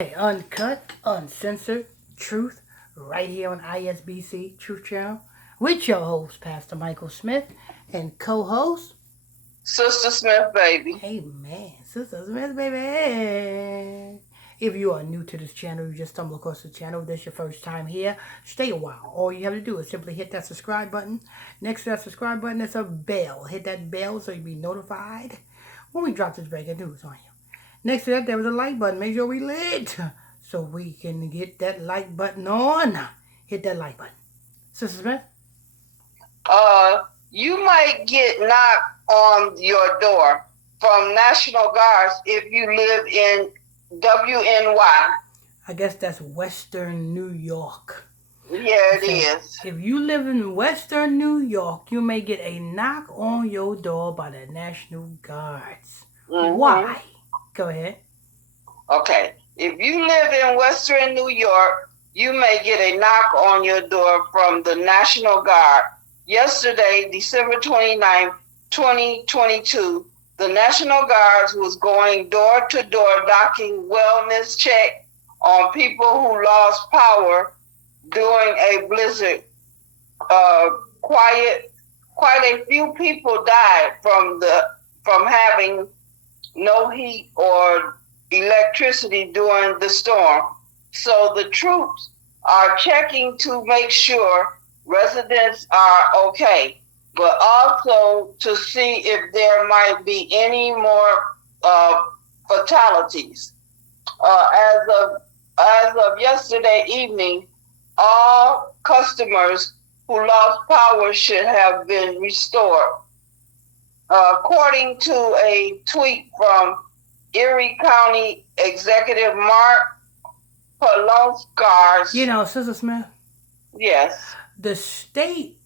Uncut, uncensored truth right here on ISBC Truth Channel with your host, Pastor Michael Smith, and co-host, Sister Smith, baby. Amen, Sister Smith, baby. If you are new to this channel, you just stumbled across the channel, this is your first time here, stay a while. All you have to do is simply hit that subscribe button. Next to that subscribe button, there's a bell. Hit that bell so you'll be notified when we drop this breaking news on you. Next to that, there was a like button. Make sure we lit so we can get that like button on. Hit that like button. Sister Smith? You might get knocked on your door from National Guards if you live in WNY. I guess that's Western New York. Yeah, it is. If you live in Western New York, you may get a knock on your door by the National Guards. Mm-hmm. Why? Go ahead. Okay. If you live in Western New York, you may get a knock on your door from the National Guard. Yesterday, December 29th, 2022, the National Guards was going door-to-door knocking wellness check on people who lost power during a blizzard. Quite a few people died from having no heat or electricity during the storm. So the troops are checking to make sure residents are okay, but also to see if there might be any more fatalities. As of yesterday evening, all customers who lost power should have been restored. According to a tweet from Erie County Executive Mark Polonskars. You know, Sister Smith? Yes. The state,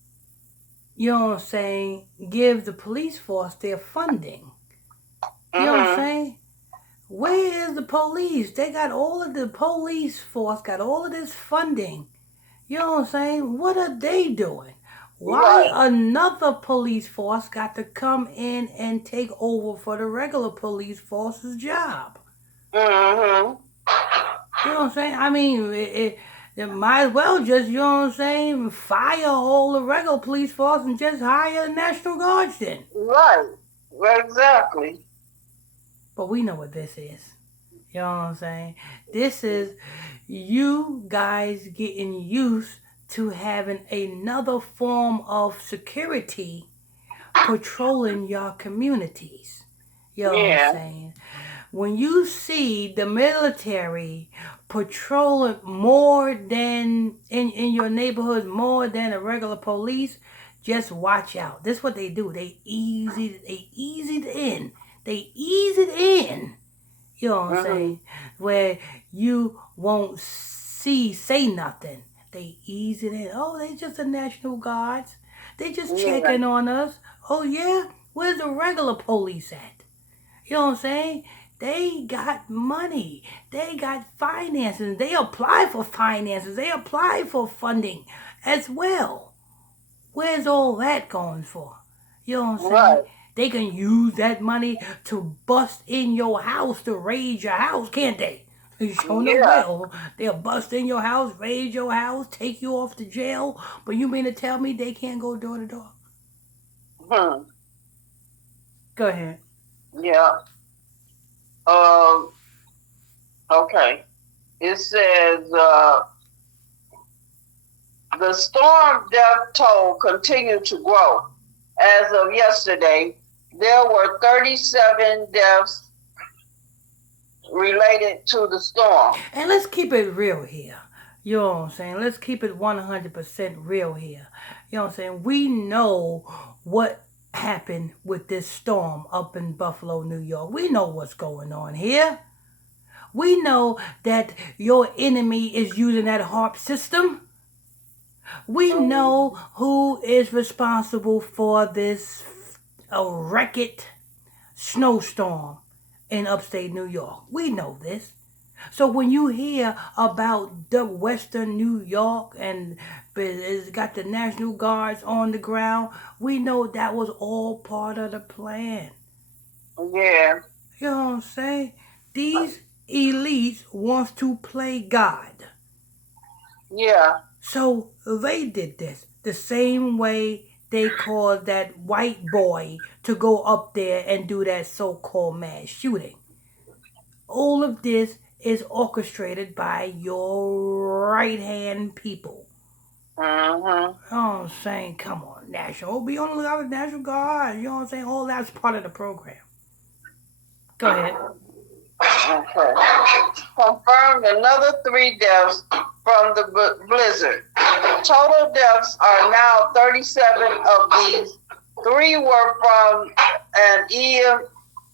you know what I'm saying, gives the police force their funding. You know what I'm saying? Where is the police? They got all of the police force, got all of this funding. You know what I'm saying? What are they doing? Why another police force got to come in and take over for the regular police force's job? Mm-hmm. You know what I'm saying? I mean, it might as well just, you know what I'm saying, fire all the regular police force and just hire the National Guards then. Right. Exactly. But we know what this is. You know what I'm saying? This is you guys getting used to having another form of security patrolling your communities. You know what I'm saying? When you see the military patrolling more than in your neighborhood, more than a regular police, just watch out. This is what they do. They ease it in. They ease it in. You know what I'm saying? Where you won't say nothing. They ease it in. Oh, they just the National Guards. They just checking on us. Oh, yeah? Where's the regular police at? You know what I'm saying? They got money. They got finances. They apply for finances. They apply for funding as well. Where's all that going for? You know what I'm saying? Right. They can use that money to bust in your house, to raid your house, can't they? Sure will. They'll bust in your house, raid your house, take you off to jail. But you mean to tell me they can't go door to door? Go ahead. Yeah. Okay. It says the storm death toll continued to grow. As of yesterday, there were 37 deaths related to the storm. And let's keep it real here. You know what I'm saying? Let's keep it 100% real here. You know what I'm saying? We know what happened with this storm up in Buffalo, New York. We know what's going on here. We know that your enemy is using that HARP system. We know who is responsible for this record snowstorm in upstate New York. We know this. So when you hear about the Western New York and it's got the National Guards on the ground, we know that was all part of the plan. Yeah. You know what I'm saying? These elites wants to play God. Yeah. So they did this the same way they caused that white boy to go up there and do that so-called mass shooting. All of this is orchestrated by your right hand people. Mm-hmm. You know what I'm saying? Come on, National. Be on the lookout for National Guard. You know what I'm saying? All that's part of the program. Go ahead. Okay. Confirmed another 3 deaths from the blizzard. Total deaths are now 37 of these. 3 were from an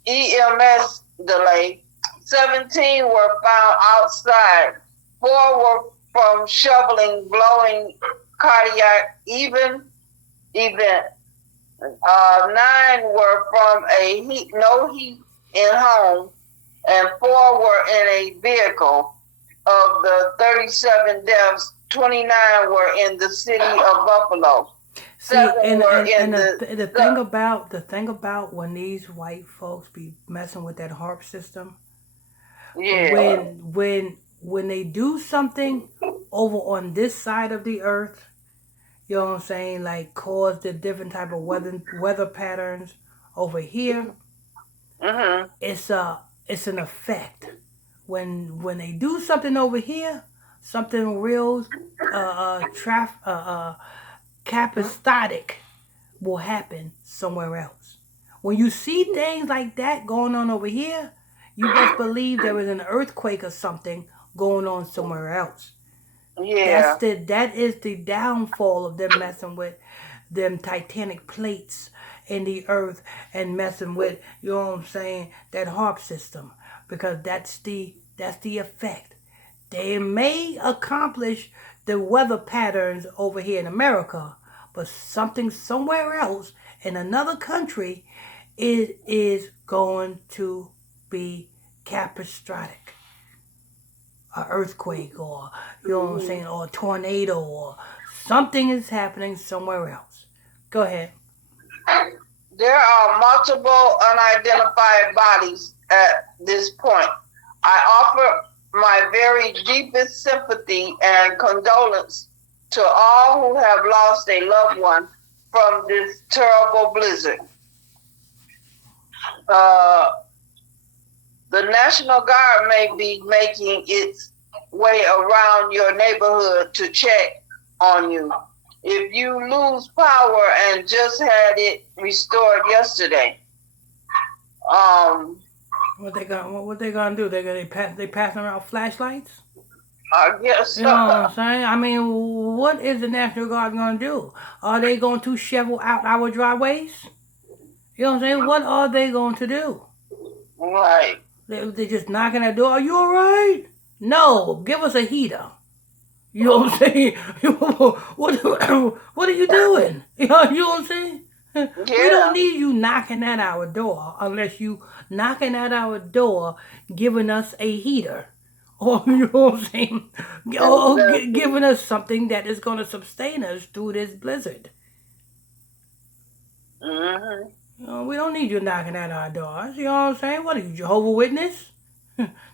EMS delay. 17 were found outside. 4 were from shoveling, blowing cardiac event. 9 were from a no heat in home, and 4 were in a vehicle. Of the 37 deaths, 29 were in the city of Buffalo. See, and the thing about when these white folks be messing with that harp system, yeah. when they do something over on this side of the earth, you know what I'm saying, like cause the different type of weather patterns over here, Mm-hmm. it's an effect. When they do something over here, something real catastrophic will happen somewhere else. When you see things like that going on over here, you best believe there is an earthquake or something going on somewhere else. Yeah. That is the downfall of them messing with them titanic plates in the earth and messing with, you know what I'm saying, that harp system, because that's the effect. They may accomplish the weather patterns over here in America, but something somewhere else in another country is going to be catastrophic. An earthquake, or you know what I'm saying, or a tornado, or something is happening somewhere else. Go ahead. There are multiple unidentified bodies at this point. I offer my very deepest sympathy and condolence to all who have lost a loved one from this terrible blizzard. The National Guard may be making its way around your neighborhood to check on you. If you lose power and just had it restored yesterday, what they gonna do? They passing around flashlights? I guess. You know what I'm saying? I mean, what is the National Guard gonna do? Are they going to shovel out our driveways? You know what I'm saying? What are they going to do? Right. They just knocking at the door. Are you all right? No, give us a heater. You know what I'm saying? What are you doing? You know what I'm saying? Yeah. We don't need you knocking at our door unless you knocking at our door giving us a heater. Or, you know what I'm saying? Or giving us something that is going to sustain us through this blizzard. Mm-hmm. You know, we don't need you knocking at our doors. You know what I'm saying? What are you, Jehovah's Witness?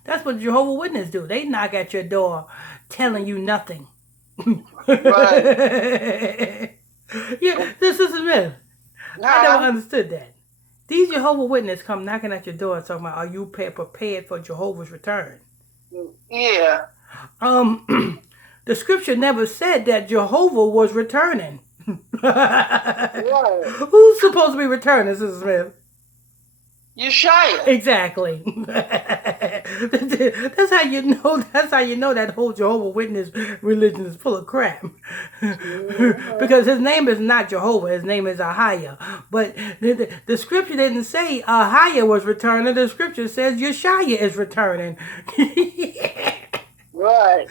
That's what Jehovah's Witnesses do. They knock at your door telling you nothing. Right. Yeah, this is a myth. I never understood that. These Jehovah's Witnesses come knocking at your door and talking about, are you prepared for Jehovah's return? Yeah. The scripture never said that Jehovah was returning. Right. Who's supposed to be returning, Sister Smith? Yeshua. Exactly. That's how you know. That's how you know that whole Jehovah's Witness religion is full of crap. Because his name is not Jehovah. His name is Ahiah. But the scripture didn't say Ahiah was returning. The scripture says Yeshua is returning. Right.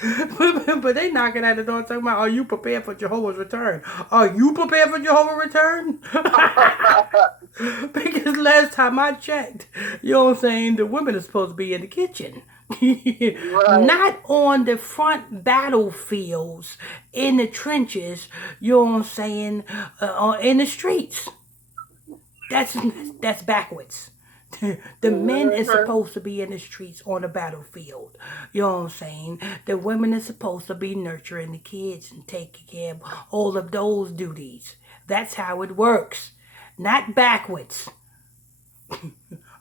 But they knocking at the door talking about, are you prepared for Jehovah's return? Are you prepared for Jehovah's return? Because last time I checked, you know what I'm saying, the women are supposed to be in the kitchen. Right. Not on the front battlefields, in the trenches, you know what I'm saying, in the streets. That's backwards. The men is supposed to be in the streets on the battlefield. You know what I'm saying? The women is supposed to be nurturing the kids and taking care of all of those duties. That's how it works. Not backwards.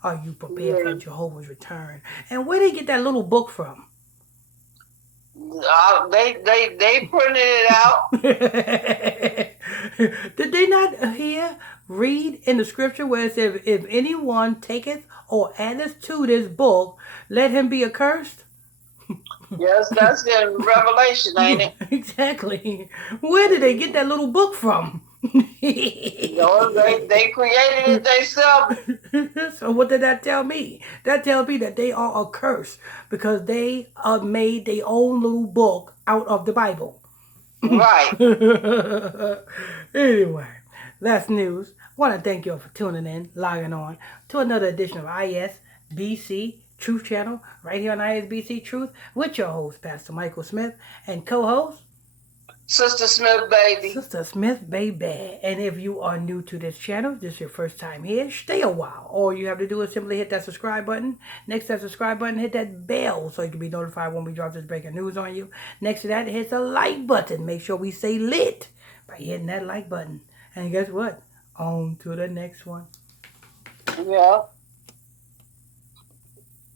Are you prepared for Jehovah's return? And where they get that little book from? They printed it out. Did they not hear, read in the scripture where it says, if anyone taketh or addeth to this book, let him be accursed? Yes, that's in Revelation, ain't it? Exactly. Where did they get that little book from? No, they created it themselves. So what did that tell me? That tells me that they are accursed because they made their own little book out of the Bible. Right. Anyway, that's news. Want to thank you all for tuning in, logging on to another edition of ISBC Truth Channel right here on ISBC Truth with your host, Pastor Michael Smith, and co-host Sister Smith, baby. Sister Smith, baby. And if you are new to this channel, this is your first time here, stay a while. All you have to do is simply hit that subscribe button. Next to that subscribe button, hit that bell so you can be notified when we drop this breaking news on you. Next to that, hit the like button. Make sure we stay lit by hitting that like button. And guess what? On to the next one. Yeah.